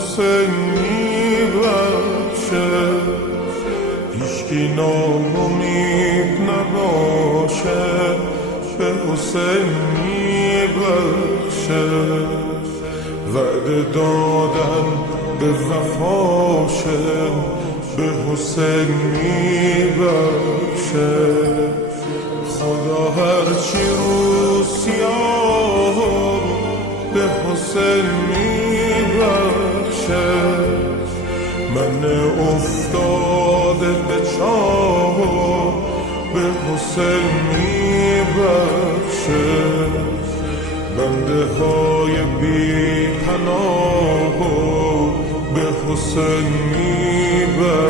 حسین میبخشه، هیچکی ناامید نباشه، به حسین میبخشه. وعده دادن به وفاشه، به حسین میبخشه. خدا هرچی رو سیاه به حسین میبخشه. من افتاده به چاه به حسین میبخشه. بنده های بی پناه به حسین میبخشه.